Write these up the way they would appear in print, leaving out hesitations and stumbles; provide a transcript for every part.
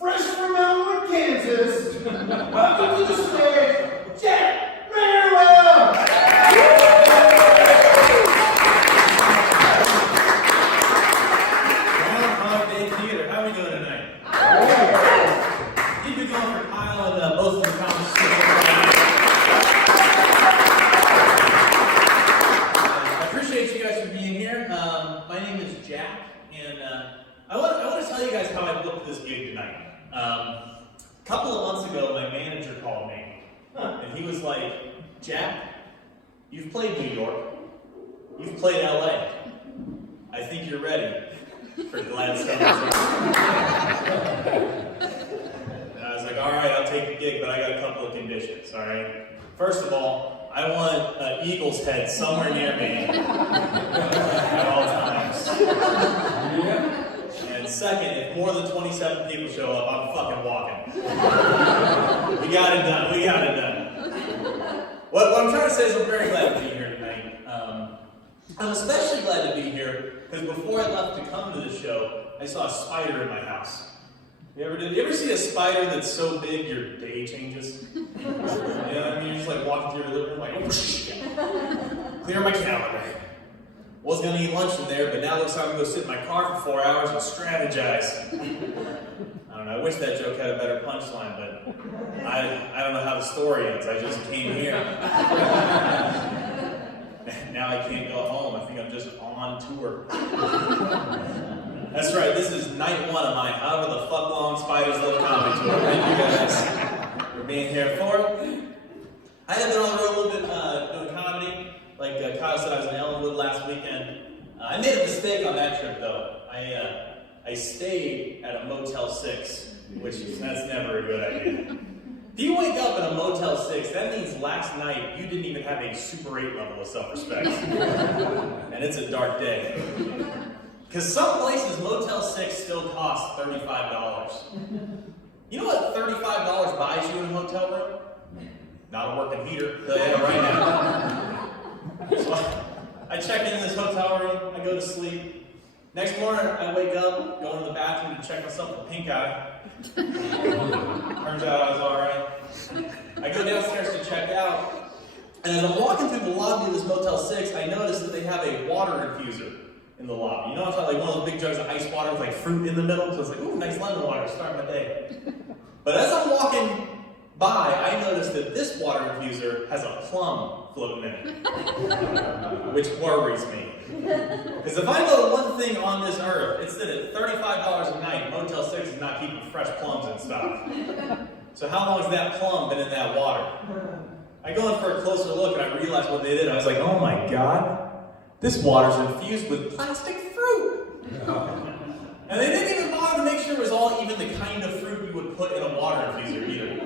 fresh from Elmwood, Kansas. Welcome to the stage, Jack Merrywell. Groundhog Day Theater. How are we doing tonight? Keep it going for Kyle and both of the comments. I appreciate you guys for being here. My name is Jack, and I want to tell you guys how I booked this gig tonight. A couple of months ago, my manager called me, and he was like, Jack, you've played New York, you've played LA. I think you're ready for Gladstone. And I was like, all right, I'll take the gig, but I got a couple of conditions, all right? First of all, I want an eagle's head somewhere near me at all times. And second, if more than 27 people show up, I'm fucking walking. We got it done. We got it done. What I'm trying to say is I'm very glad to be here tonight. I'm especially glad to be here because before I left to come to the show, I saw a spider in my house. You ever see a spider that's so big your day changes? You know what I mean? You're just like walking through your living room like, oh shit. Clear my calendar. Was gonna eat lunch in there, but now it looks like I'm gonna go sit in my car for 4 hours and strategize. I don't know, I wish that joke had a better punchline, but I don't know how the story ends. I just came here. Now I can't go home. I think I'm just on tour. That's right, this is night one of my however the fuck long Spiders Live comedy tour. Thank you guys for being here for it. I have been on the road a little bit doing comedy. Like Kyle said, I was in Ellenwood last weekend. I made a mistake on that trip though. I stayed at a Motel 6, which that's never a good idea. If you wake up in a Motel 6, that means last night you didn't even have a Super 8 level of self-respect. And it's a dark day. Because some places, Motel 6 still costs $35. You know what $35 buys you in a hotel room? Not a working heater, I'll tell you that right now. So I check in this hotel room, I go to sleep. Next morning, I wake up, go into the bathroom to check myself for pink eye. Turns out I was alright. I go downstairs to check out, and as I'm walking through the lobby of this Motel 6, I notice that they have a water infuser in the lobby. You know, it's like one of those big jugs of ice water with like fruit in the middle, so it's like, ooh, nice lemon water, start my day. But as I'm walking by, I noticed that this water infuser has a plum floating in it, which worries me. Because if I know one thing on this earth, it's that at $35 a night, Motel 6 is not keeping fresh plums in stock. So how long has that plum been in that water? I go in for a closer look and I realize what they did. I was like, oh my god, this water's infused with plastic fruit. And they didn't even bother to make sure it was all even the kind of fruit you would put in a water infuser either.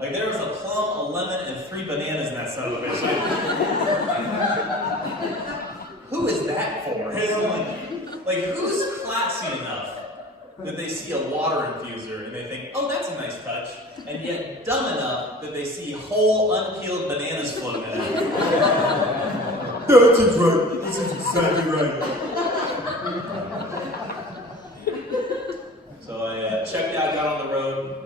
Like there was a plum, a lemon, and 3 bananas in that son of a bitch. Who is that for? Like who's classy enough that they see a water infuser and they think, oh, that's a nice touch, and yet dumb enough that they see whole unpeeled bananas floating in it? That's it, right. This is exactly right. So I checked out, got on the road.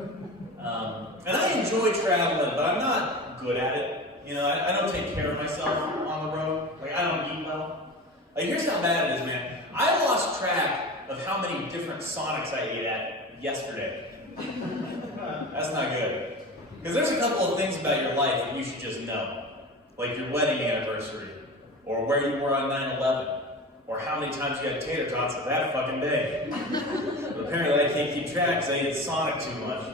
And I enjoy traveling, but I'm not good at it. You know, I don't take care of myself on the road. Like, I don't eat well. Like, here's how bad it is, man. I lost track of how many different Sonics I ate at yesterday. That's not good. Because there's a couple of things about your life that you should just know. Like your wedding anniversary, or where you were on 9/11, or how many times you had tater tots of that fucking day. But apparently I can't keep track because I eat Sonic too much.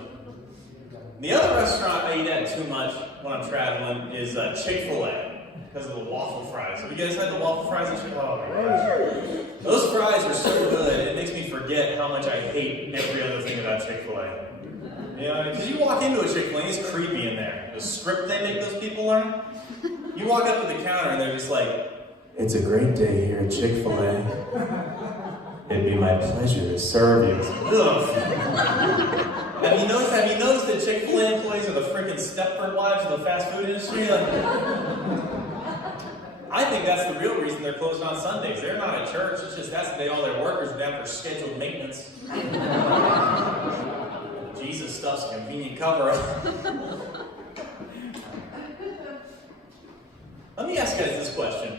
The other restaurant I eat at too much when I'm traveling is Chick-fil-A, because of the waffle fries. Have you guys had the waffle fries at Chick-fil-A? Oh my gosh. Those fries are so good, it makes me forget how much I hate every other thing about Chick-fil-A. You know, because you walk into a Chick-fil-A, it's creepy in there. The script they make those people learn. You walk up to the counter and they're just like, it's a great day here at Chick-fil-A. It'd be my pleasure to serve you. Ugh. Have you noticed that Chick-fil-A employees are the freaking Stepford wives of the fast food industry? I think that's the real reason they're closed on Sundays. They're not at church, it's just that's the day all their workers are down for scheduled maintenance. convenient cover-up. Let me ask you guys this question.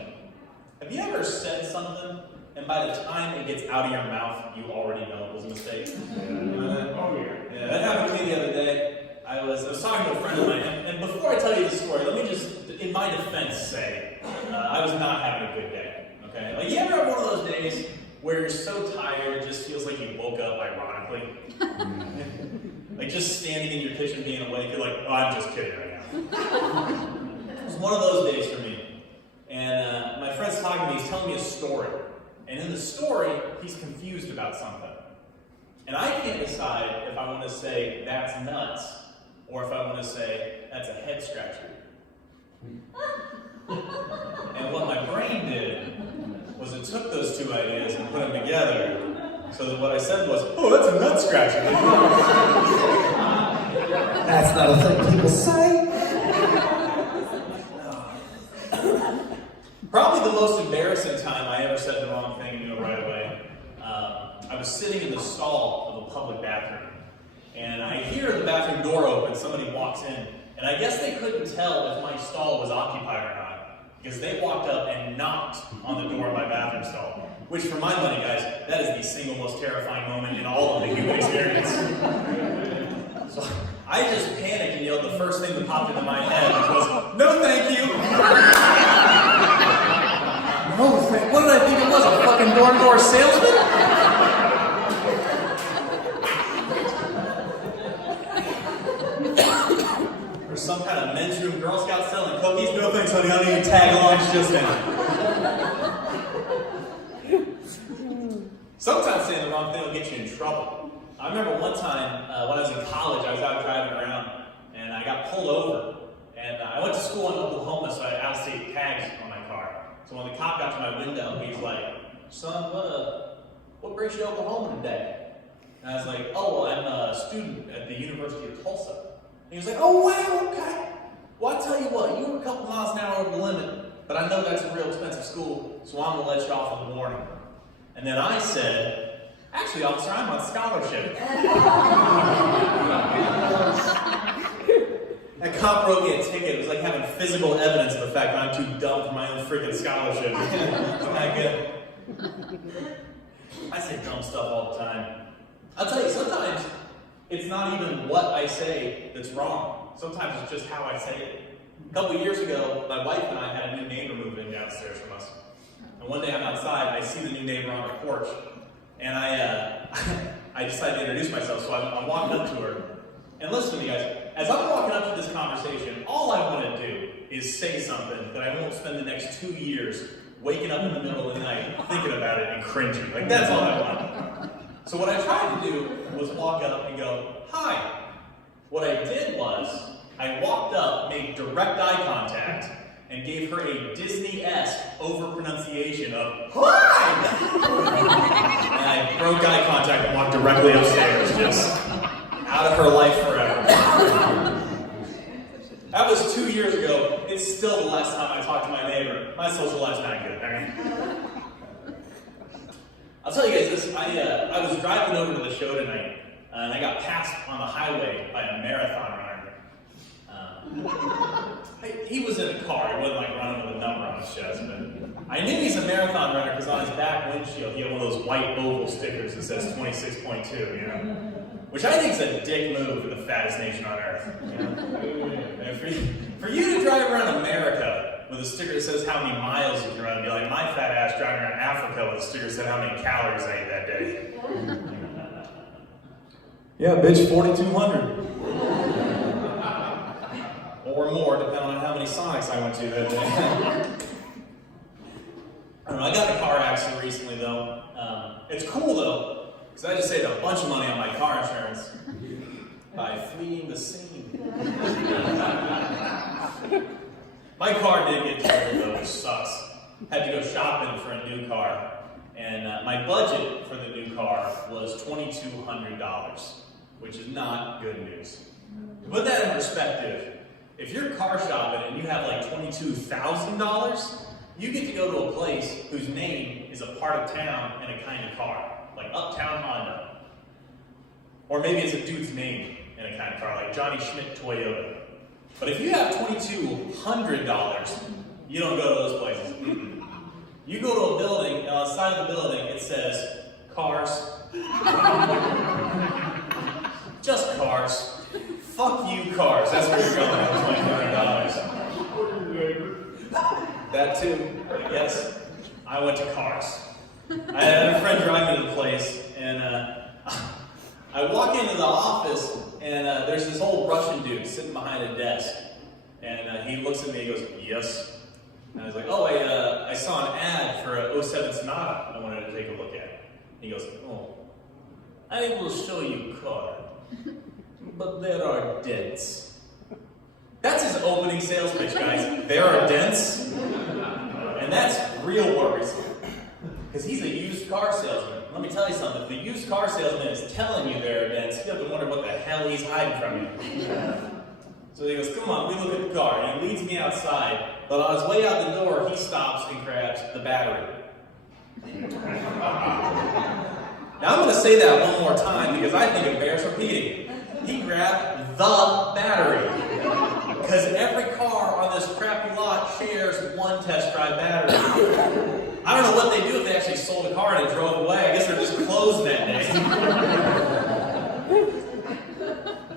Have you ever said something, and by the time it gets out of your mouth, you already know it was a mistake? You know that? Oh, yeah. Yeah, that happened to me the other day. I was talking to a friend of mine, and before I tell you the story, let me just, in my defense, say, I was not having a good day, okay? Like, you ever have one of those days where you're so tired, it just feels like you woke up ironically? Like, just standing in your kitchen being awake, you're like, oh, I'm just kidding right now. It was one of those days for me. And my friend's talking to me, he's telling me a story. And in the story, he's confused about something. And I can't decide if I want to say, that's nuts, or if I want to say, that's a head scratcher. And what my brain did was it took those two ideas and put them together, so that what I said was, oh, that's a nut scratcher. That's not a thing people say. Probably the most embarrassing time I ever said the wrong thing and knew it right away. I was sitting in the stall of a public bathroom, and I hear the bathroom door open, somebody walks in, and I guess they couldn't tell if my stall was occupied or not, because they walked up and knocked on the door of my bathroom stall, which for my money, guys, that is the single most terrifying moment in all of the human experience. So I just panicked and yelled the first thing that popped into my head, which was, no thank you! What did I think it was? A fucking door-to-door salesman? Or some kind of men's room Girl Scout selling cookies? No thanks, honey. I don't even tag along just now. Sometimes saying the wrong thing will get you in trouble. I remember one time when I was in college, I was out driving around and I got pulled over. And I went to school in Oklahoma, so I had out-of-state tags on my car. So when the cop got to my window, he's like, son, what brings you to Oklahoma today? And I was like, oh, well, I'm a student at the University of Tulsa. And he was like, oh, wow, okay. Well, I'll tell you what, you were a couple miles an hour over the limit, but I know that's a real expensive school, so I'm going to let you off with a warning. And then I said, actually, officer, I'm on scholarship. That cop wrote me a ticket. It was like having physical evidence of the fact that I'm too dumb for my own freaking scholarship. Isn't that good? I say dumb stuff all the time. I'll tell you, sometimes it's not even what I say that's wrong. Sometimes it's just how I say it. A couple years ago, my wife and I had a new neighbor move in downstairs from us. And one day I'm outside, I see the new neighbor on her porch. And I decided to introduce myself, so I'm walking up to her. And listen to me, guys. As I'm walking up to this conversation, all I want to do is say something that I won't spend the next 2 years waking up in the middle of the night thinking about it and cringing. Like, that's all I want. So what I tried to do was walk up and go, hi. What I did was, I walked up, made direct eye contact, and gave her a Disney-esque over-pronunciation of, hi! And I broke eye contact and walked directly upstairs, just out of her life forever. That was 2 years ago. It's still the last time I talked to my neighbor. My social life's not good, all right? I'll tell you guys this. I was driving over to the show tonight, and I got passed on the highway by a marathon runner. He was in a car. He wasn't like running with a number on his chest, but I knew he's a marathon runner because on his back windshield he had one of those white oval stickers that says 26.2, you know? Which I think is a dick move for the fattest nation on earth. You know? And for you to drive around America with a sticker that says how many miles you can run and be like, my fat ass driving around Africa with a sticker that said how many calories I ate that day. Yeah, bitch, 4,200. Or more, depending on how many Sonics I went to that day. I don't know, I got in a car accident recently though. It's cool though, because I just saved a bunch of money on my car insurance by fleeing the scene. My car did get totaled though, which sucks. Had to go shopping for a new car. And my budget for the new car was $2,200, which is not good news. To put that in perspective, if you're car shopping and you have like $22,000, you get to go to a place whose name is a part of town and a kind of car, like Uptown Honda. Or maybe it's a dude's name in a kind of car, like Johnny Schmidt Toyota. But if you have $2,200, you don't go to those places. Mm-mm. You go to a building, and on the side of the building, it says, cars. Just cars. Fuck you, cars. That's where you're going with $2,200. That too, yes. I went to cars. I had a friend drive me to the place, and I walk into the office, and there's this old Russian dude sitting behind a desk. And he looks at me and goes, yes. And I was like, oh, I saw an ad for a 07 Sonata I wanted to take a look at. He goes, oh, I will show you car, but there are dents. That's his opening sales pitch, guys. There are dents. And that's real worrisome. Because he's a used car salesman. Let me tell you something. If the used car salesman is telling you there are dents, you have to wonder what the hell he's hiding from you. So he goes, come on, we look at the car. And he leads me outside. But on his way out the door, he stops and grabs the battery. Now I'm going to say that one more time because I think it bears repeating. He grabbed the battery. Because every car on this crappy lot shares one test drive battery. I don't know what they do if they actually sold a car and it drove away. I guess they're just closed that day.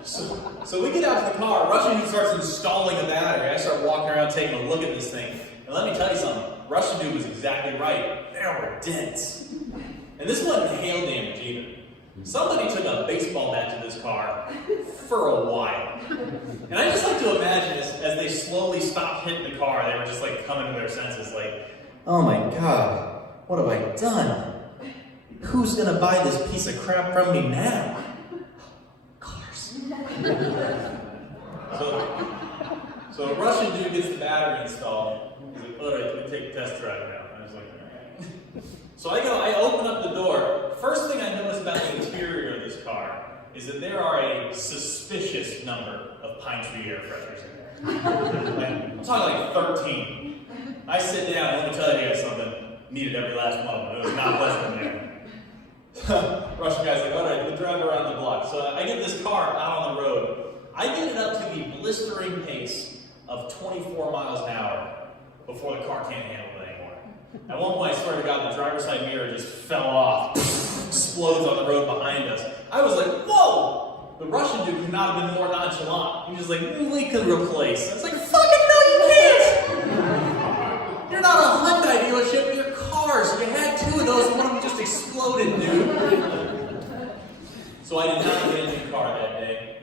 So we get out to the car. Russian dude starts installing the battery. I start walking around taking a look at this thing. And let me tell you something. Russian dude was exactly right. There were dents. And this wasn't hail damage either. Somebody took a baseball bat to this car for a while. And I just like to imagine as they slowly stopped hitting the car, they were just like coming to their senses like, oh my God, what have I done? Who's gonna buy this piece of crap from me now? Cars. So a Russian dude gets the battery installed. He's like, all right, let me take a test drive now. I was like, all right. So I open up the door. First thing I notice about the interior of this car is that there are a suspicious number of pine tree air fresheners in there. I'm talking like 13. I sit down, let me tell you guys something. Needed every last one of them. It was not pleasant in there. Russian guy's like, all right, we'll drive around the block. So I get this car out on the road. I get it up to the blistering pace of 24 miles an hour before the car can't handle it anymore. At one point, I swear to God, the driver's side mirror just fell off, explodes on the road behind us. I was like, whoa! The Russian dude could not have been more nonchalant. He was just like, we can replace. I was like, fucking no, you can't! You're not a Hyundai dealership, you're cars. You had two of those, and one of them just exploded, dude. So I did not get a new car that day.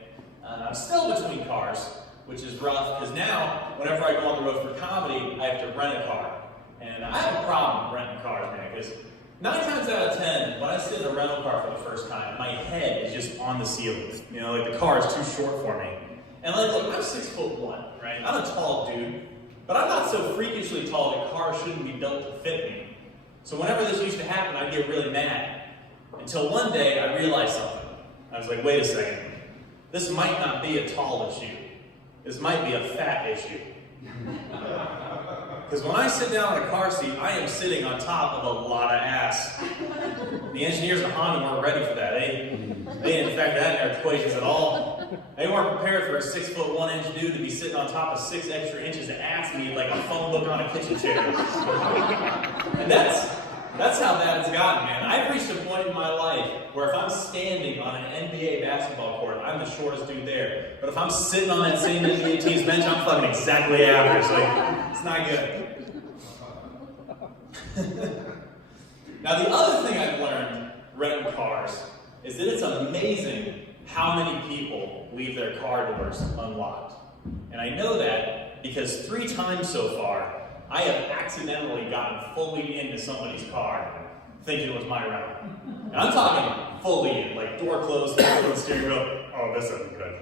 I'm still between cars, which is rough, because now, whenever I go on the road for comedy, I have to rent a car. And I have a problem renting cars, man, because 9 times out of 10, when I sit in a rental car for the first time, my head is just on the ceiling. You know, like the car is too short for me. And like, look, I'm 6'1", right? I'm a tall dude, but I'm not so freakishly tall that cars shouldn't be built to fit me. So whenever this used to happen, I'd get really mad. Until one day, I realized something. I was like, wait a second. This might not be a tall issue. This might be a fat issue. Because when I sit down in a car seat, I am sitting on top of a lot of ass. The engineers at Honda weren't ready for that. They didn't factor that in their equations at all. They weren't prepared for a 6'1" dude to be sitting on top of 6 extra inches of ass meat like a phone book on a kitchen chair. And that's how bad it's gotten, man. I've reached a point in my life where if I'm standing on an NBA basketball court, I'm the shortest dude there. But if I'm sitting on that same NBA team's bench, I'm fucking exactly average. Like, it's not good. Now, the other thing I've learned renting cars is that it's amazing how many people leave their car doors unlocked. And I know that because 3 times so far, I have accidentally gotten fully into somebody's car thinking it was my rental. And I'm talking fully in, like door closed, steering wheel. Oh, this isn't good.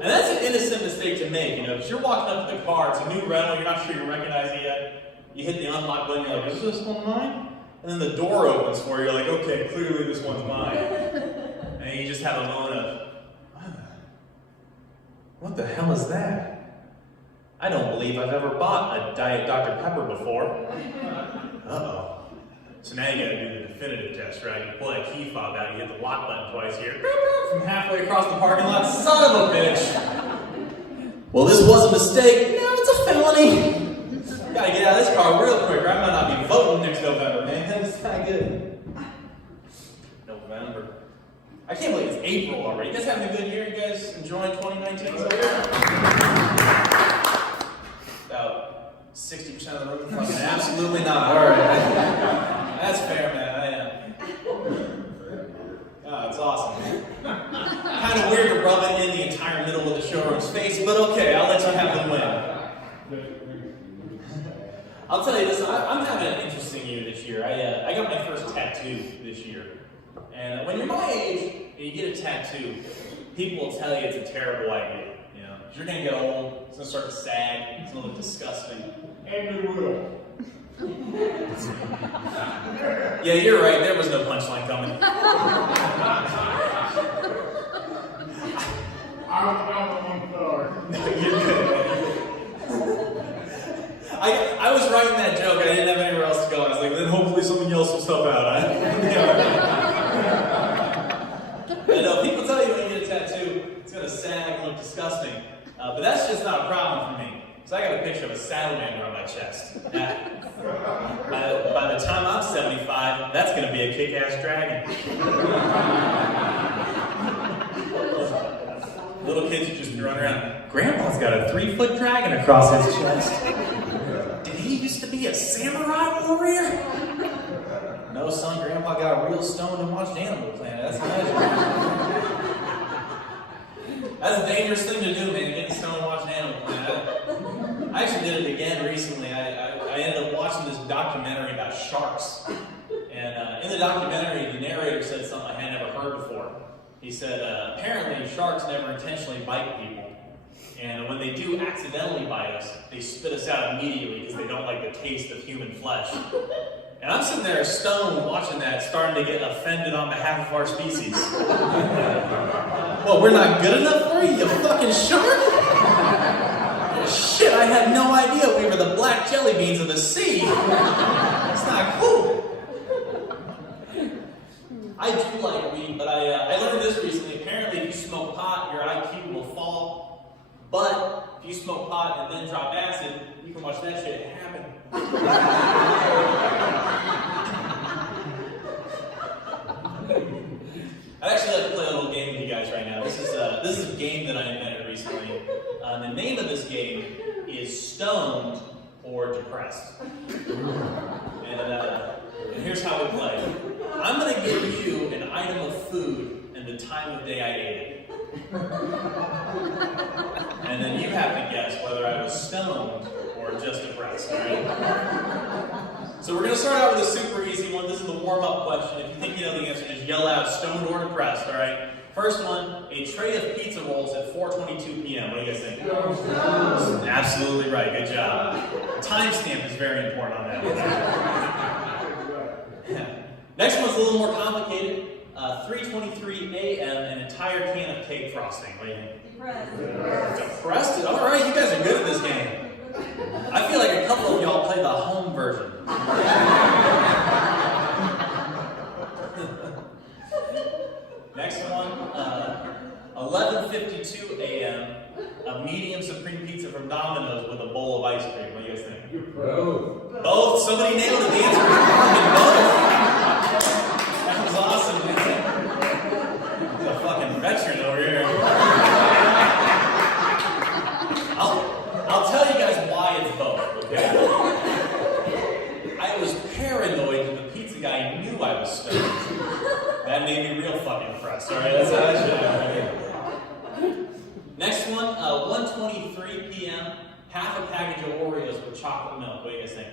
And that's an innocent mistake to make, you know, because you're walking up to the car, it's a new rental, you're not sure you recognize it yet. You hit the unlock button, you're like, is this one mine? And then the door opens for you, you're like, okay, clearly this one's mine. And you just have a moment of, what the hell is that? I don't believe I've ever bought a Diet Dr. Pepper before. Uh-oh. So now you gotta do the definitive test, right? You pull that key fob out, you hit the lock button twice here, from halfway across the parking lot, son of a bitch! Well, this was a mistake. No, it's a felony. Gotta get out of this car real quick, or I might not be voting next November, man. That's not good. November. I can't believe it's April already. You guys having a good year? You guys enjoying 2019 so far? About 60% of the room fucking absolutely not. All right. That's fair, man. Oh, it's awesome. Kind of weird to rub it in the entire middle of the showroom's face, but okay, I'll let you have the win. I'll tell you this, I'm having an interesting year this year. I got my first tattoo this year. And when you're my age and you get a tattoo, people will tell you it's a terrible idea. You know, 'cause you're gonna get old, it's gonna start to sag, it's gonna look disgusting. And it will. Yeah, you're right, there was no punchline coming. I'm sorry. You're good, man. I was writing that joke, I didn't have anywhere else to go. I was like, then hopefully someone yells some stuff out. I know, people tell you when you get a tattoo, it's gonna sag and look disgusting. But that's just not a problem for me. Because I got a picture of a salamander on my chest. By the time I'm 75, that's gonna be a kick-ass dragon. Little kids who just run around. Grandpa's got a 3-foot dragon across his chest. Did he used to be a samurai warrior? No, son, Grandpa got real stoned and watched Animal Planet. That's magic. That's a dangerous thing to do, man, getting stoned and watching Animal Planet. I actually did it again recently. I ended up watching this documentary about sharks. And in the documentary, the narrator said something I had never heard before. He said, apparently sharks never intentionally bite people. And when they do accidentally bite us, they spit us out immediately because they don't like the taste of human flesh. And I'm sitting there stoned watching that, starting to get offended on behalf of our species. Well, we're not good enough for you, you fucking shark? Shit, I had no idea we were the black jelly beans of the sea. It's not cool. I do like weed, but I learned this recently. Apparently, if you smoke pot, your IQ will fall. But if you smoke pot and then drop acid, you can watch that shit happen. I'd actually like to play a little game with you guys right now. This is a game that I invented recently. The name of this game is Stoned or Depressed. And here's how we play. I'm going to give you an item of food and the time of day I ate it. And then you have to guess whether I was stoned or just depressed, alright? So we're going to start out with a super easy one. This is the warm-up question. If you think you know the answer, just yell out stoned or depressed, alright? First one, a tray of pizza rolls at 4:22 p.m. What do you guys think? Absolutely right. Good job. Timestamp is very important on that one. Next one's a little more complicated. 3:23 a.m. an entire can of cake frosting. What do you think? Depressed? All right, you guys are good at this game. I feel like a couple of y'all play the home version. Next one, 11:52 a.m. a medium supreme pizza from Domino's with a bowl of ice cream. What do you guys think? Both. Both? Somebody nailed it. The answer is fucking both. That was awesome, man. He's a fucking veteran over here. I'll tell you guys why it's both, okay? I was paranoid that the pizza guy knew I was stoned. That made me real fucking depressed, alright? That's how that should happen. Next one, 1:23 p.m. half a package of Oreos with chocolate milk. What do you guys think?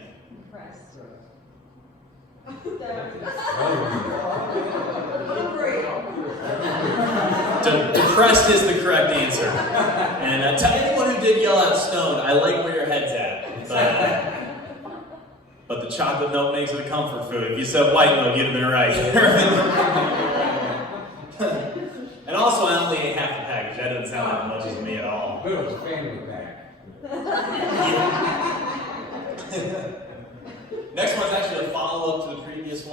Depressed is the correct answer. And to anyone who did yell out stoned, I like where your head's at. But the chocolate milk makes it a comfort food. If you said white milk, you'd have been right. And also, I only ate half the package. That doesn't sound like much to me at all. But it was a family pack. Next one's actually a follow-up to the previous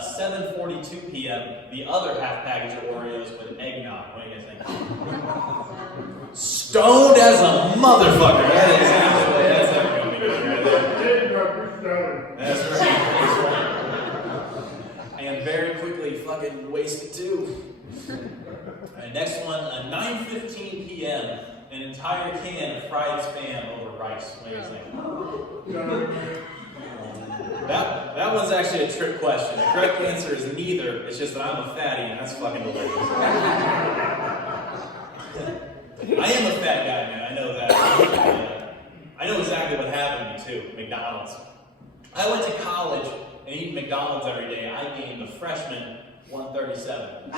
7:42 p.m., the other half package of Oreos with eggnog. What do you guys think? Stoned as a motherfucker. That is exactly that's everything right there. That's right. And very quickly fucking wasted too. Alright, next one, 9:15 p.m., an entire can of fried Spam over rice. What do you guys think? That one's actually a trick question. The correct answer is neither. It's just that I'm a fatty and that's fucking delicious. I am a fat guy, man. I know that. I know exactly what happened to me too. McDonald's. I went to college and eat McDonald's every day. I gained a freshman 137.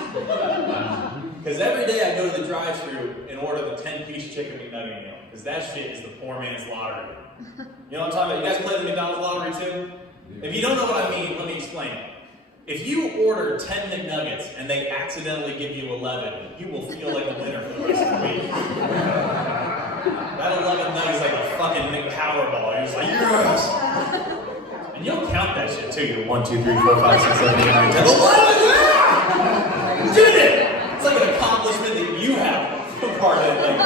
Because every day I go to the drive-thru and order the 10-piece chicken McNugget meal. Because that shit is the poor man's lottery. You know what I'm talking about? You guys play the McDonald's lottery too? If you don't know what I mean, let me explain it. If you order 10 McNuggets and they accidentally give you 11, you will feel like a winner for the rest of the week. That 11 nuggets like a fucking McPowerball. You're just like, yes! And you'll count that shit too. You're 1, 2, 3, 4, 5, 6, 7, 8, 9, 10. 11! You did it! It's like an accomplishment that you have part of it. Like,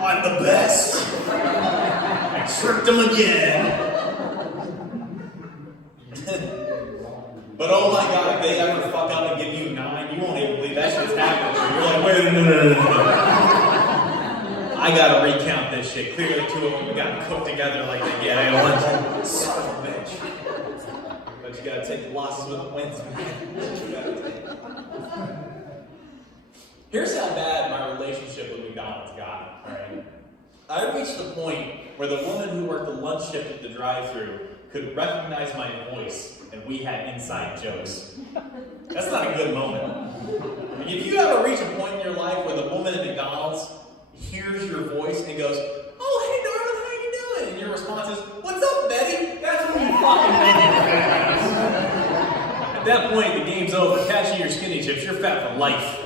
I'm the best. I tricked them again. But oh my god, if they ever fuck up and give you 9, you won't even believe that shit's happening. You're like, wait, no. I gotta recount this shit. Clearly, 2 of them got cooked together like they get. I want son of a bitch. But you gotta take the losses with the wins, man. That's what you gotta take. Here's how bad my relationship with McDonald's got, alright? I reached the point where the woman who worked the lunch shift at the drive-thru could recognize my voice, and we had inside jokes. That's not a good moment. If you ever reach a point in your life where the woman at McDonald's hears your voice and goes, "Oh, hey darling, how you doing?" and your response is, "What's up, Betty?" That's when you fucking make it. At that point, the game's over. Catching your skinny chips, you're fat for life.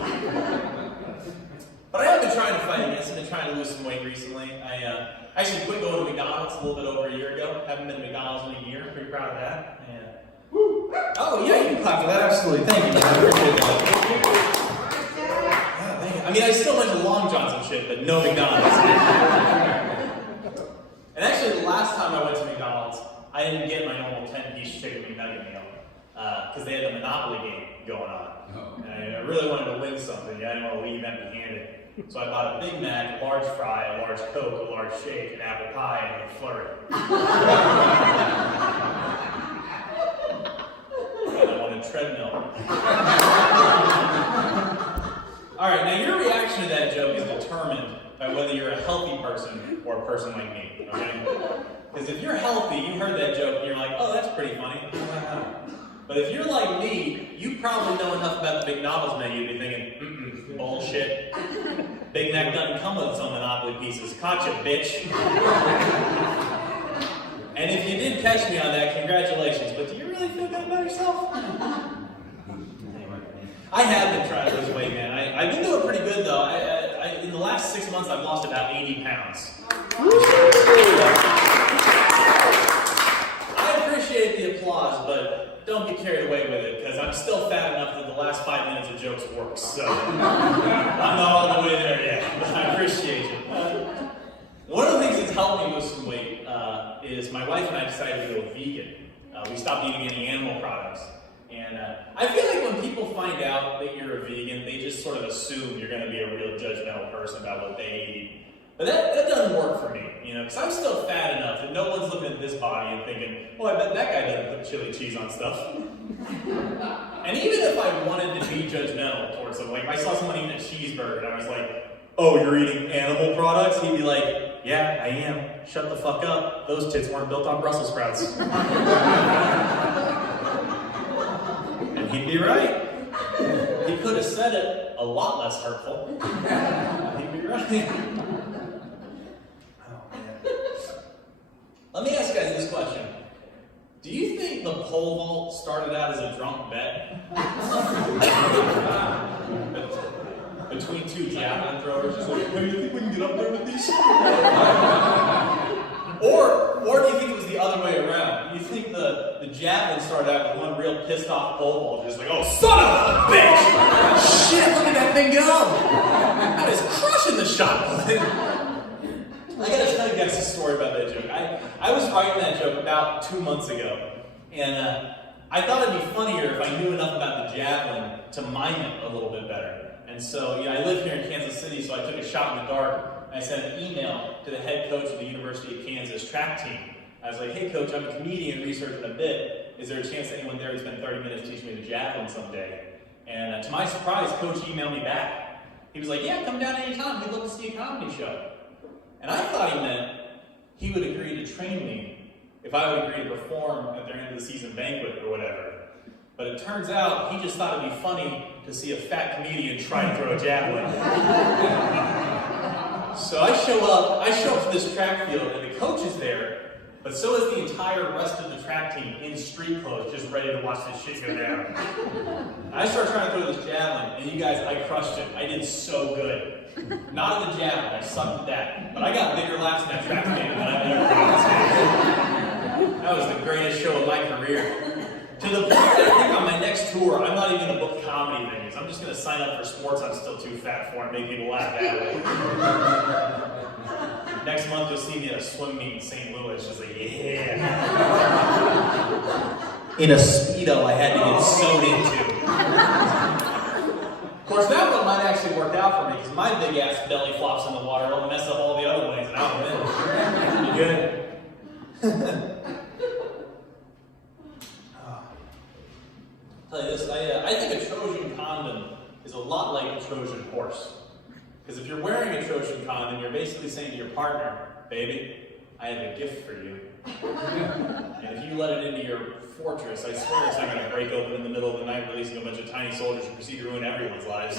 But I have been trying to fight against it. I've been trying to lose some weight recently. I actually quit going to McDonald's a little bit over a year ago. Haven't been to McDonald's in a year. Pretty proud of that. And, oh, yeah, you can clap for that. Absolutely. Thank you, man. I appreciate that. Yeah, thank you. I mean, I still went to Long John's and shit, but no McDonald's. And actually, the last time I went to McDonald's, I didn't get my normal 10-piece chicken McNugget meal because they had the Monopoly game going on. And I really wanted to win something. I didn't want to leave empty-handed. So I bought a Big Mac, a large fry, a large Coke, a large shake, an apple pie, and a McFlurry. And I wanted a treadmill. Alright, now your reaction to that joke is determined by whether you're a healthy person or a person like me, okay? Because if you're healthy, you heard that joke and you're like, oh, that's pretty funny. But if you're like me, you probably know enough about the McDonald's menu to be thinking, bullshit. Big Mac doesn't come with some Monopoly pieces. Caught you, bitch. And if you did catch me on that, congratulations. But do you really feel good about yourself? I have been trying to lose weight, man. I've been doing pretty good, though. In the last 6 months, I've lost about 80 pounds. I appreciate the applause, but don't get carried away with it, because I'm still fat enough that the last 5 minutes of jokes works, so I'm not all the way there yet, but I appreciate you. One of the things that's helped me lose some weight is my wife and I decided to go vegan. We stopped eating any animal products. And I feel like when people find out that you're a vegan, they just sort of assume you're going to be a real judgmental person about what they eat. But that doesn't work for me, you know, because I'm still fat enough that no one's looking at this body and thinking, well, I bet that guy doesn't put chili cheese on stuff. And even if I wanted to be judgmental towards someone, like if I saw someone eating a cheeseburger and I was like, oh, you're eating animal products? He'd be like, yeah, I am. Shut the fuck up. Those tits weren't built on Brussels sprouts. And he'd be right. He could have said it a lot less hurtful. He'd be right. Let me ask you guys this question. Do you think the pole vault started out as a drunk bet? Between two javelin throwers, just like, hey, you think we can get up there with these? Or do you think it was the other way around? You think the javelin started out with one real pissed off pole vault, just like, oh, son of a bitch! Shit, look at that thing go! That is crushing the shot. I gotta tell you guys a story about that joke. I was writing that joke about 2 months ago, and I thought it'd be funnier if I knew enough about the javelin to mime it a little bit better. And so, I live here in Kansas City, so I took a shot in the dark. I sent an email to the head coach of the University of Kansas track team. I was like, hey coach, I'm a comedian researching a bit. Is there a chance that anyone there would spend 30 minutes teaching me the javelin someday? And to my surprise, coach emailed me back. He was like, yeah, come down anytime. We'd love to see a comedy show. And I thought he meant he would agree to train me if I would agree to perform at their end of the season banquet or whatever. But it turns out he just thought it'd be funny to see a fat comedian try to throw a javelin. So I show up to this track field, and the coach is there, but so is the entire rest of the track team in street clothes, just ready to watch this shit go down. I start trying to throw this javelin, and you guys, I crushed it. I did so good. Not at the javelin, I sucked at that. But I got bigger laughs in that track meet than I've ever done. That was the greatest show of my career. To the point that I think on my next tour, I'm not even going to book comedy venues. I'm just going to sign up for sports I'm still too fat for and make people laugh that way. Next month, you'll see me at a swim meet in St. Louis. Just like, yeah. In a Speedo I had to get sewed into. Of course, that one might actually work out for me because my big ass belly flops in the water. It'll mess up all the other ones, and I'll win. You good? Tell you this, I think a Trojan condom is a lot like a Trojan horse. Because if you're wearing a Trojan condom, you're basically saying to your partner, baby, I have a gift for you. And if you let it into your fortress, I swear it's not going to break open in the middle of the night, releasing a bunch of tiny soldiers who proceed to ruin everyone's lives.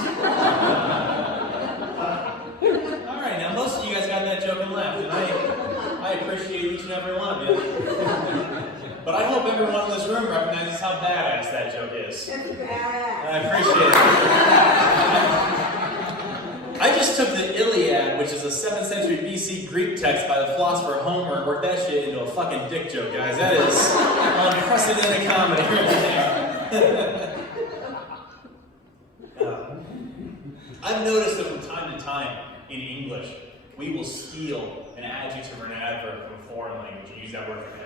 Alright, now most of you guys got that joke and laughed, and I appreciate each and every one of you. But I hope everyone in this room recognizes how badass that joke is. I appreciate it. I just took the Iliad, which is a 7th century BC Greek text by the philosopher Homer, and worked that shit into a fucking dick joke, guys. That is unprecedented comedy right there. I've noticed that from time to time in English, we will steal an adjective or an adverb from a foreign language and use that word for everything.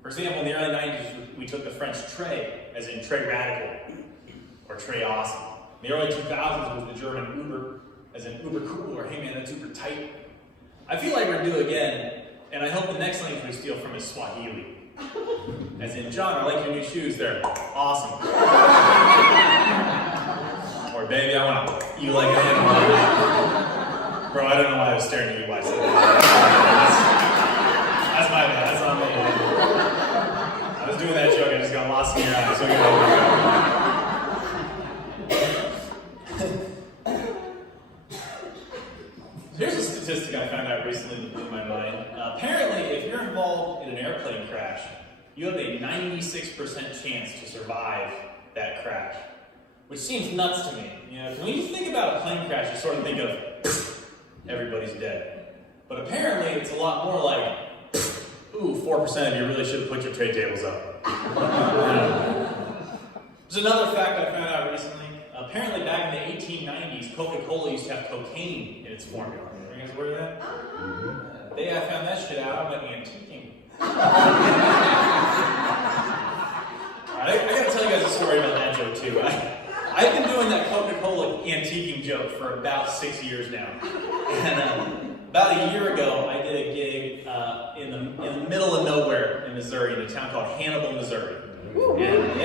For example, in the early 90s, we took the French très, as in très radical, or très awesome. In the early 2000s, it was the German Uber, as in uber cool, or hey man, that's super tight. I feel like we're due again, and I hope the next language we steal from is Swahili. As in, John, I like your new shoes, they're awesome. Or baby, I want you like an animal. Bro, I don't know why I was staring at you while I said that. That's my bad, that's on me. I was doing that joke, I just got lost in your eyes. So here's a statistic I found out recently that blew my mind. Apparently, if you're involved in an airplane crash, you have a 96% chance to survive that crash. Which seems nuts to me. When you think about a plane crash, you sort of think of everybody's dead. But apparently, it's a lot more like, ooh, 4% of you really should have put your tray tables up. There's another fact I found out recently. Apparently, back in the 1890s, Coca-Cola used to have cocaine in its formula. Are you guys aware of that? The day I found that shit out, I went antiquing. I gotta tell you guys a story about that joke, too. I've been doing that Coca-Cola antiquing joke for about 6 years now. And about a year ago, I did a gig in the middle of nowhere in Missouri, in a town called Hannibal, Missouri. And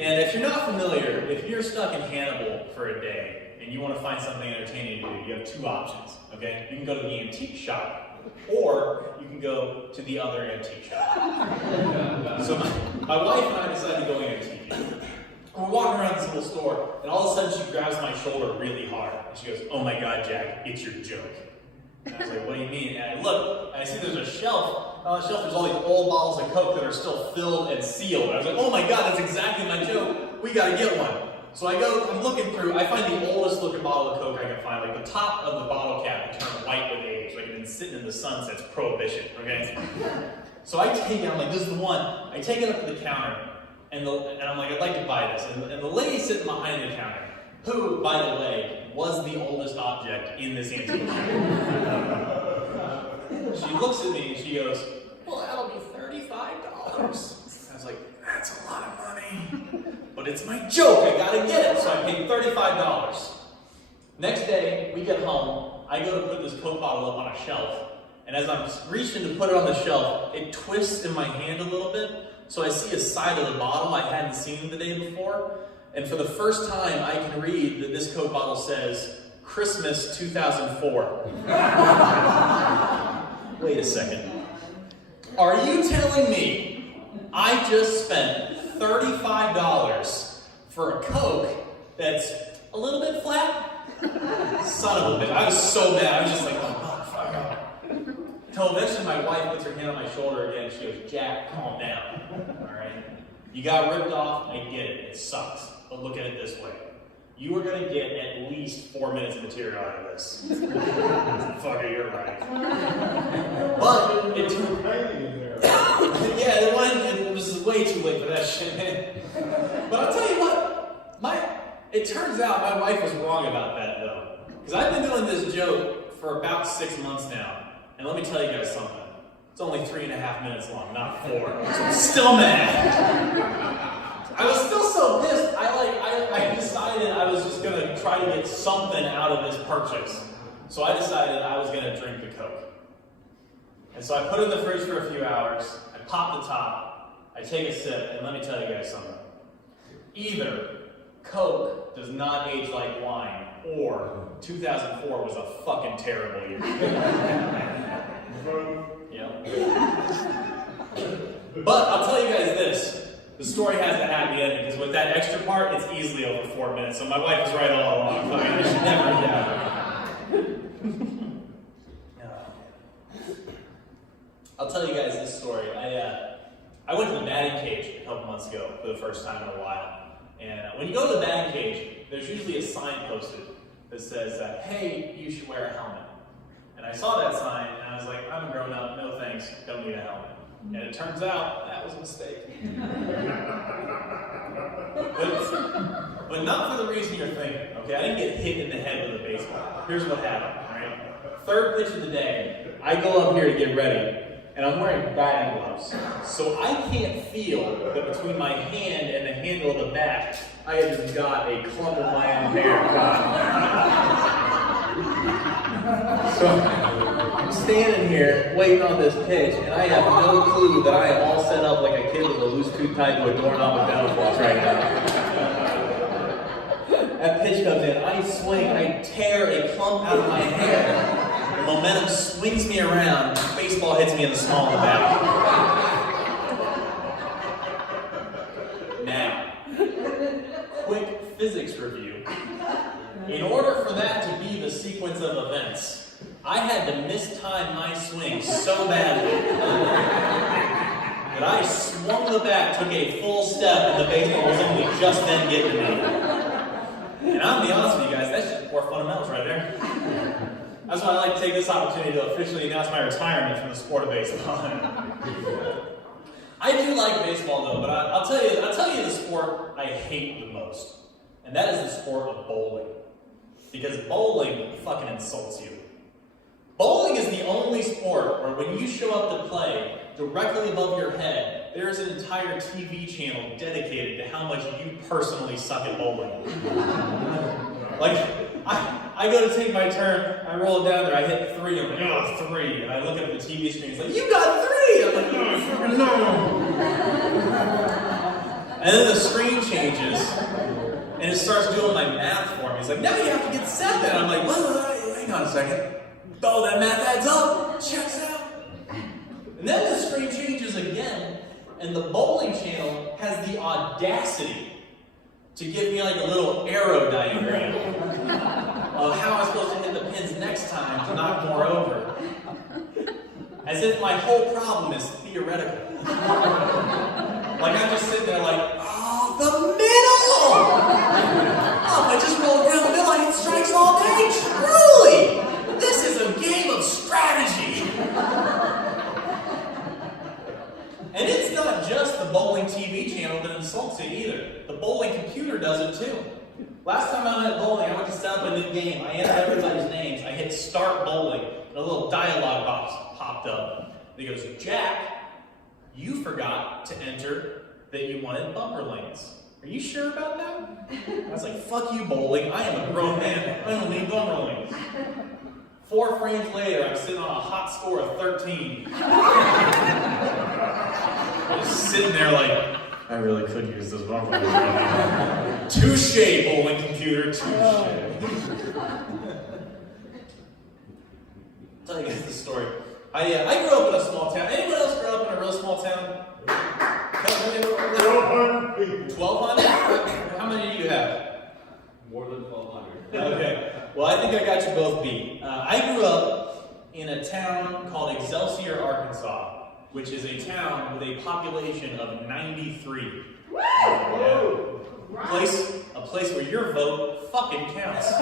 and if you're not familiar, if you're stuck in Hannibal for a day and you want to find something entertaining to do, you have two options, okay? You can go to the antique shop, or you can go to the other antique shop. So my wife and I decided to go antiquing. We're walking around this little store, and all of a sudden she grabs my shoulder really hard. And she goes, oh my God, Jack, it's your joke. And I was like, what do you mean? And I look, and I see there's a shelf. On the shelf, there's all these old bottles of Coke that are still filled and sealed. And I was like, oh my God, that's exactly my joke. We gotta get one. So I go, I'm looking through, I find the oldest looking bottle of Coke I can find. Like the top of the bottle cap had turned white with age, like an sitting in the sun says prohibition, okay? So I take it, I'm like, this is the one. I take it up to the counter, and I'm like, I'd like to buy this. And the lady sitting behind the counter, who, by the way, was the oldest object in this antique shop. She looks at me and she goes, well, that'll be $35. I was like, that's a lot of money. But it's my joke, I gotta get it. So I paid $35. Next day, we get home, I go to put this Coke bottle up on a shelf, and as I'm reaching to put it on the shelf, it twists in my hand a little bit, so I see a side of the bottle I hadn't seen the day before, and for the first time, I can read that this Coke bottle says, Christmas 2004. Wait a second. Are you telling me I just spent $35 for a Coke that's a little bit flat? Son of a bitch. I was so mad. I was just like, oh, motherfucker. Until eventually my wife puts her hand on my shoulder again and she goes, Jack, calm down. Alright? You got ripped off, I get it. It sucks. But look at it this way. You are going to get at least 4 minutes of material out of this. Fucker, you're right. But it turned yeah, it was way too late for that shit, man. But I'll tell you what, it turns out my wife was wrong about that, though. Because I've been doing this joke for about 6 months now. And let me tell you guys something. It's only 3.5 minutes long, not 4. So I'm still mad. I was still so pissed. I decided I was just going to try to get something out of this purchase. So I decided I was going to drink the Coke. And so I put it in the fridge for a few hours. I pop the top. I take a sip. And let me tell you guys something. Either Coke does not age like wine, or 2004 was a fucking terrible year. Yeah. But I'll tell you guys this. The story has a happy ending, because with that extra part, it's easily over 4 minutes. So my wife was right all along. I should never doubt it. I'll tell you guys this story. I went to the batting cage a couple months ago for the first time in a while. And when you go to the batting cage, there's usually a sign posted that says, hey, you should wear a helmet. And I saw that sign, and I was like, I'm grown up, no thanks, don't need a helmet. And it turns out that was a mistake. but not for the reason you're thinking, okay? I didn't get hit in the head with a baseball. Here's what happened, right? Third pitch of the day, I go up here to get ready, and I'm wearing batting gloves. So I can't feel that between my hand and the handle of the bat, I have just got a clump of my own hair caught. So I'm standing here waiting on this pitch, and I have no clue that I am all set up like a kid with a loose tooth tied to a doorknob with dental floss right now. That pitch comes in, I swing, I tear a clump out of my hair. The momentum swings me around, baseball hits me in the small of the back. Now, quick physics review. In order for that to be the sequence of events, I had to mistime my swing so badly that I swung the bat, took a full step, and the baseball was only just then getting to me. And I'm gonna be honest with you guys, that's just poor fundamentals right there. That's why I like to take this opportunity to officially announce my retirement from the sport of baseball. I do like baseball though, but I'll tell you the sport I hate the most. And that is the sport of bowling. Because bowling fucking insults you. Bowling is the only sport where when you show up to play, directly above your head, there is an entire TV channel dedicated to how much you personally suck at bowling. Like, I go to take my turn, I roll it down there, I hit 3, I'm like, oh, 3. And I look at the TV screen, it's like, you got 3! I'm like, oh, no! And then the screen changes, and it starts doing my math for me. It's like, now you have to get 7. I'm like, what? Hang on a second. Oh, that math adds up. Checks out. And then the screen changes again, and the bowling channel has the audacity to give me like a little arrow diagram of how I'm supposed to hit the pins next time to knock more over. As if my whole problem is theoretical. Like I'm just sitting there like, oh, the middle! Oh, if I just roll down the middle, I hit strikes all day. Truly! This is a game of strategy. Last time I went bowling, I went to set up a new game. I entered everybody's names. I hit start bowling, and a little dialogue box popped up. And he goes, Jack, you forgot to enter that you wanted bumper lanes. Are you sure about that? I was like, fuck you, bowling. I am a grown man. I don't need bumper lanes. 4 frames later, I'm sitting on a hot score of 13. I'm just sitting there like, I really could use this bumper lane right now. Touche, bowling computer, touche. Tell you guys the story. I grew up in a small town. Anyone else grew up in a real small town? 1,200 people. 1,200? How many do you have? More than 1,200. Okay. Well, I think I got you both beat. I grew up in a town called Excelsior, Arkansas, which is a town with a population of 93. Yeah. A place where your vote fucking counts.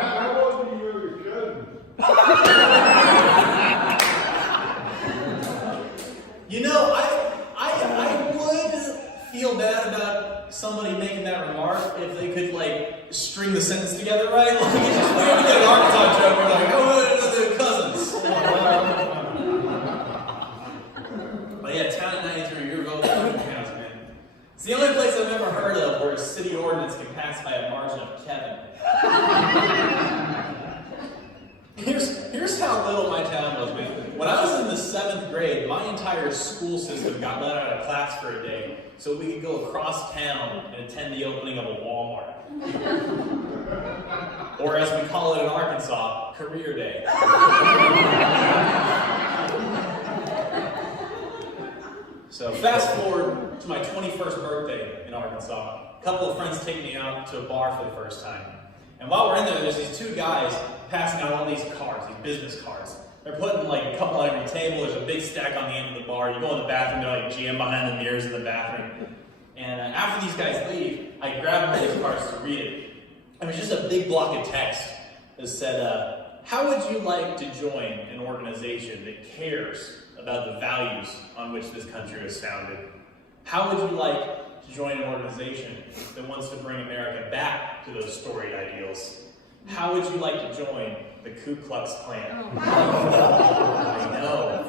How old were you when you were You know, I would feel bad about somebody making that remark if they could, like, string the sentence together right. Like, it's just weird to get an Arkansas joke where, like, oh, they're cousins. But yeah, town at 93, your vote fucking counts, man. It's the only place I've ever heard of where a city ordinance can pass by a margin of Kevin. Here's how little my town was, man. When I was in the 7th grade, my entire school system got let out of class for a day so we could go across town and attend the opening of a Walmart. Or as we call it in Arkansas, Career Day. So fast forward to my 21st birthday in Arkansas. A couple of friends take me out to a bar for the first time. And while we're in there, there's these 2 guys passing out all these cards, these business cards. They're putting like a couple on every table. There's a big stack on the end of the bar. You go in the bathroom, they're like jam behind the mirrors in the bathroom. And after these guys leave, I grab one of these cards to read it. And it was just a big block of text that said, how would you like to join an organization that cares about the values on which this country was founded? How would you like to join an organization that wants to bring America back to those storied ideals? How would you like to join the Ku Klux Klan? I know.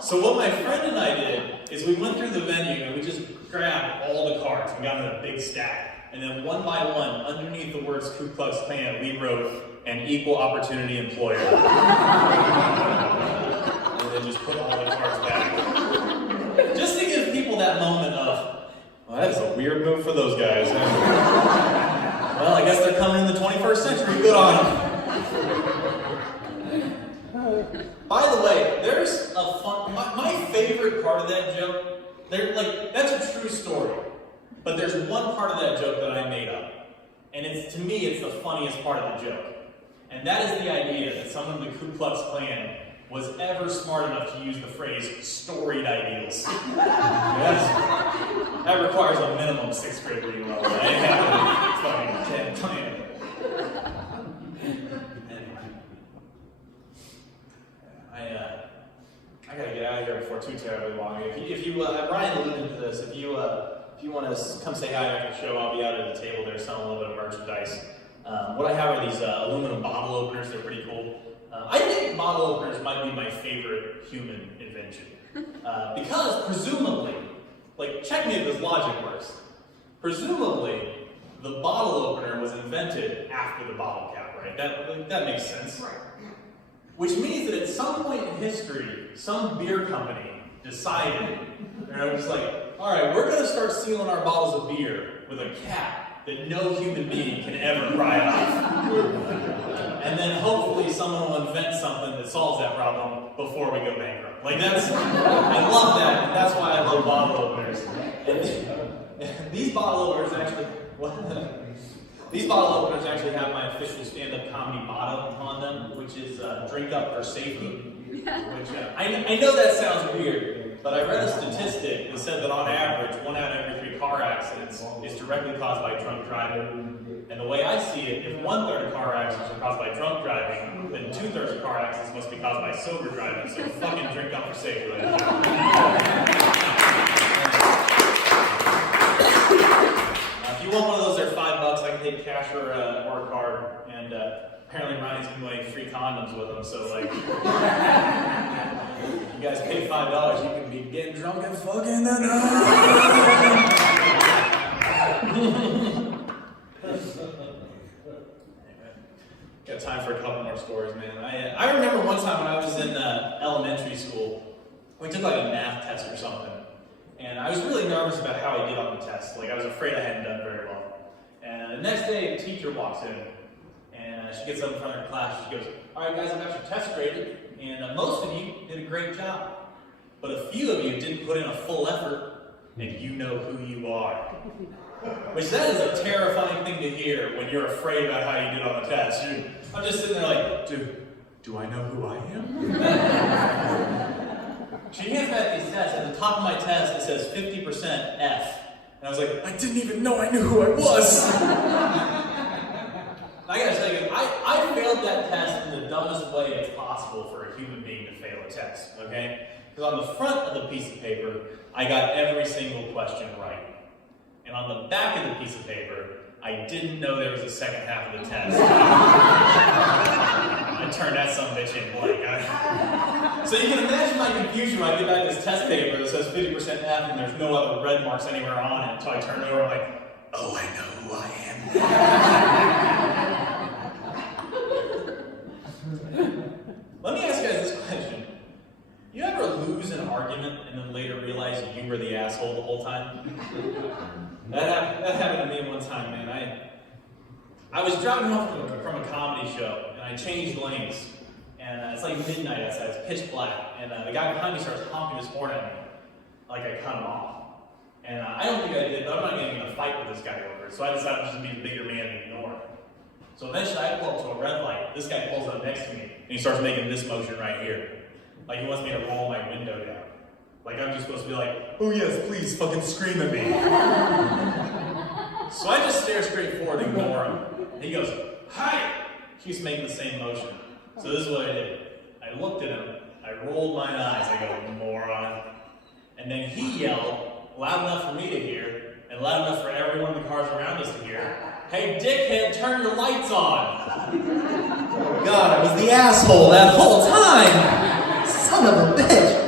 So what my friend and I did is we went through the venue and we just grabbed all the cards. We got them in a big stack. And then one by one, underneath the words Ku Klux Klan, we wrote an equal opportunity employer. And then just put all the cards back. Just to give people that moment of, well, that is a weird move for those guys. Well, I guess they're coming in the 21st century. Good on them. By the way, there's a fun. My favorite part of that joke. That's a true story, but there's one part of that joke that I made up, and to me, it's the funniest part of the joke, and that is the idea that someone in the Ku Klux Klan was ever smart enough to use the phrase "storied ideals." Yes, that requires a minimum 6th grade reading level. I ain't got fucking 10. I gotta get out of here before too terribly long. If you Ryan alluded to this. If you want to come say hi after the show, I'll be out at the table there selling a little bit of merchandise. What I have are these aluminum bottle openers. They're pretty cool. I think bottle openers might be my favorite human invention because presumably, check me if this logic works. Presumably, the bottle opener was invented after the bottle cap, right? That makes sense. Right. Which means that at some point in history, some beer company decided, they're just like, all right, we're going to start sealing our bottles of beer with a cap that no human being can ever pry off. And then hopefully someone will invent something that solves that problem before we go bankrupt. I love that, and that's why I love bottle openers. And these bottle openers actually, these bottle openers actually have my official stand-up comedy motto on them, which is drink up for safety. Which I know that sounds weird, but I read a statistic that said that on average, 1 out of every 3 car accidents is directly caused by drunk driving. And the way I see it, if 1/3 of car accidents are caused by drunk driving, then 2/3 of car accidents must be caused by sober driving. So fucking drink up for safety. want one of those, they're $5. I can take cash or a card. And apparently Ronnie's been doing free condoms with them, so like, you guys pay $5, you can be getting drunk and fucking the Got time for a couple more stories, man. I remember one time when I was in elementary school, we took like a math test or something, and I was really nervous about how I did on the test. Like I was afraid I hadn't done very well. And the next day, a teacher walks in, and she gets up in front of her class. She goes, "All right, guys, I got your test graded, and most of you did a great job, but a few of you didn't put in a full effort, and you know who you are." Which that is a terrifying thing to hear when you're afraid about how you did on the test. I'm just sitting there like, do I know who I am? She hands me out these tests. At the top of my test, it says 50% F. And I was like, I didn't even know I knew who I was. I gotta tell you, I failed that test in the dumbest way it's possible for a human being to fail a test, okay? Because on the front of the piece of paper, I got every single question right. And on the back of the piece of paper, I didn't know there was a second half of the test. I turned that son of a bitch in blank. So you can imagine my confusion when I get back this test paper that says 50% F and there's no other red marks anywhere on it until I turn it over. I'm like, oh, I know who I am. Let me ask you guys this question. You ever lose an argument and then later realize you were the asshole the whole time? That happened to me one time, man. I was driving home from a comedy show, and I changed lanes. And it's like midnight outside, it's pitch black. And the guy behind me starts honking his horn at me, like I cut him off. And I don't think I did, but I'm not getting in a fight with this guy over it. So I decided to just be the bigger man and ignore him. So eventually I pull up to a red light. This guy pulls up next to me, and he starts making this motion right here. Like he wants me to roll my window down. Like I'm just supposed to be like, oh yes, please fucking scream at me. So I just stare straight forward and ignore him. And he goes, hi! Keeps making the same motion. So this is what I did. I looked at him, I rolled my eyes, I go, moron. And then he yelled, loud enough for me to hear, and loud enough for everyone in the cars around us to hear, hey dickhead, turn your lights on! Oh God, I was the asshole that whole time! Son of a bitch!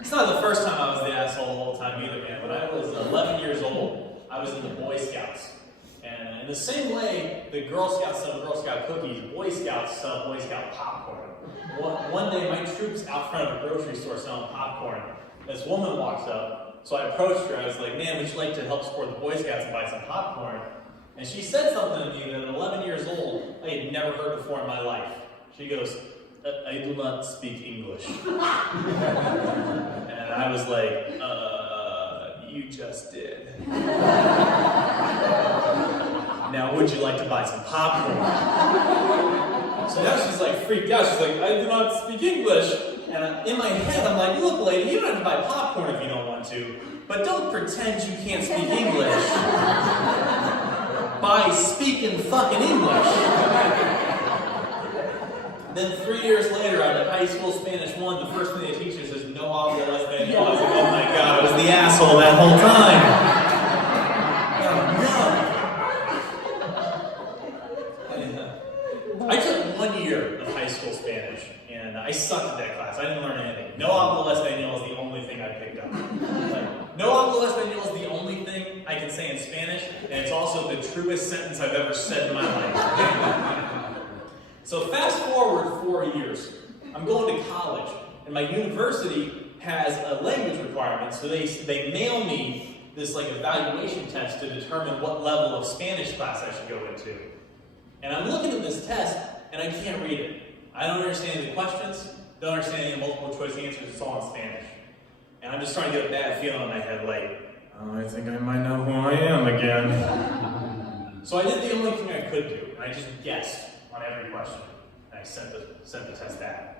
It's not the first time I was the asshole the whole time either, man. When I was 11 years old, I was in the Boy Scouts. And in the same way that Girl Scouts sell Girl Scout cookies, Boy Scouts sell Boy Scout popcorn. One day, my troop's out front of a grocery store selling popcorn. This woman walks up, so I approached her. I was like, man, would you like to help support the Boy Scouts and buy some popcorn? And she said something to me that at 11 years old, I had never heard before in my life. She goes, I do not speak English. And I was like, you just did. Now, would you like to buy some popcorn? So now she's like freaked out. She's like, I do not speak English. And in my head, I'm like, look, lady, you don't have to buy popcorn if you don't want to, but don't pretend you can't speak English by speaking fucking English. Then 3 years later, I'm in high school Spanish 1. The first thing the teacher says, no hablo español. I was like, oh my God, I was the asshole that whole time. I took 1 year of high school Spanish, and I sucked at that class. I didn't learn anything. No hablo español is the only thing I picked up. No hablo español is the only thing I can say in Spanish, and it's also the truest sentence I've ever said in my life. So fast forward 4 years. I'm going to college, and my university has a language requirement, so they mail me this like evaluation test to determine what level of Spanish class I should go into. And I'm looking at this test, and I can't read it. I don't understand any of the questions, don't understand any of the multiple choice answers, it's all in Spanish. And I'm just trying to get a bad feeling in my head, like, oh, I think I might know who I am again. So I did the only thing I could do, and I just guessed on every question. And I sent the test back.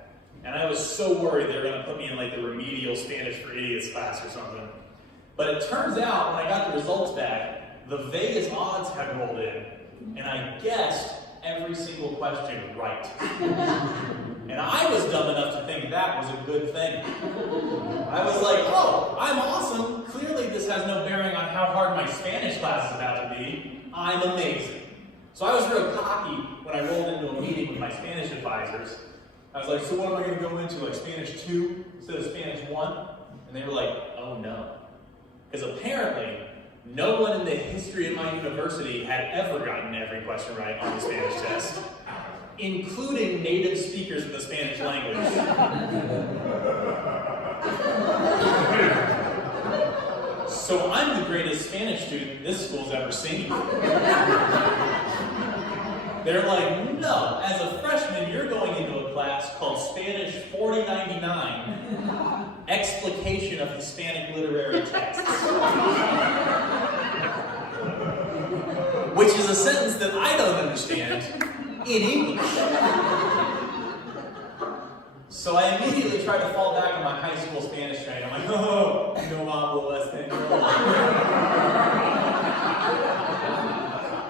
And I was so worried they were going to put me in like the remedial Spanish for Idiots class or something. But it turns out, when I got the results back, the Vegas odds had rolled in, and I guessed every single question right. And I was dumb enough to think that was a good thing. I was like, oh, I'm awesome, clearly this has no bearing on how hard my Spanish class is about to be. I'm amazing. So I was real cocky when I rolled into a meeting with my Spanish advisors. I was like, so what am I going to go into, like Spanish 2 instead of Spanish 1? And they were like, oh no. Because apparently, no one in the history of my university had ever gotten every question right on the Spanish test, including native speakers of the Spanish language. So I'm the greatest Spanish student this school's ever seen. They're like, no, as a freshman, you're going into a class called Spanish 4099, Explication of Hispanic Literary Texts. Which is a sentence that I don't understand in English. So I immediately tried to fall back on my high school Spanish training. I'm like, oh, no hablo español.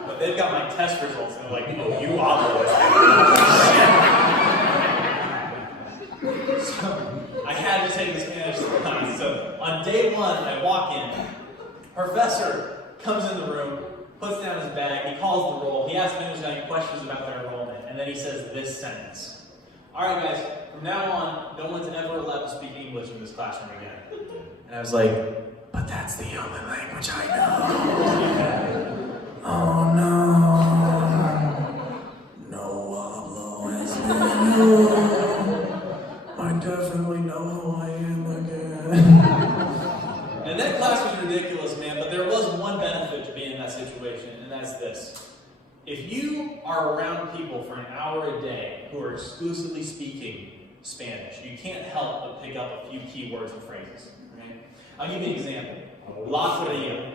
But they've got my test results, and they're like, oh, you hablo español. So I had to take the Spanish class. So on day 1, I walk in. Professor comes in the room, puts down his bag, he calls the roll, he asks me if there's any questions about their enrollment, and then he says this sentence. All right, guys, from now on, no one's ever allowed to speak English in this classroom again. And I was like, but that's the only language I know. Oh no. No hablo español. I definitely know who I am again. And that class was ridiculous, man, but there was one benefit to being in that situation, and that's this. If you are around people for an hour a day who are exclusively speaking Spanish, you can't help but pick up a few key words and phrases. Right? I'll give you an example. La fría.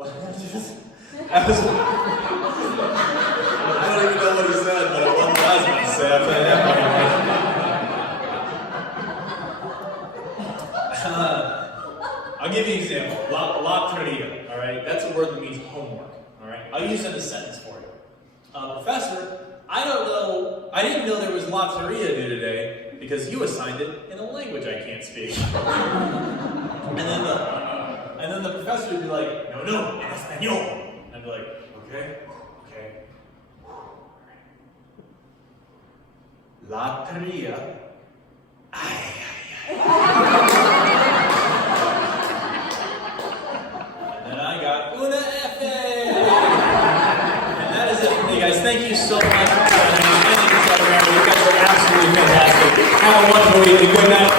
I don't even know what he said, but it wasn't what I was going to say. I'll tell you that. I'll give you an example. La tarea, all right? That's a word that means homework, all right? I'll use it in a sentence for you. Professor, I didn't know there was la tarea due today because you assigned it in a language I can't speak. and then the professor would be like, no, en español. And I'd be like, okay. La tarea. Ay. And then I got una F. And that is it for me, guys. Thank you so much for joining me. My name is Trevor. You guys are absolutely fantastic. Have a wonderful week. Good night.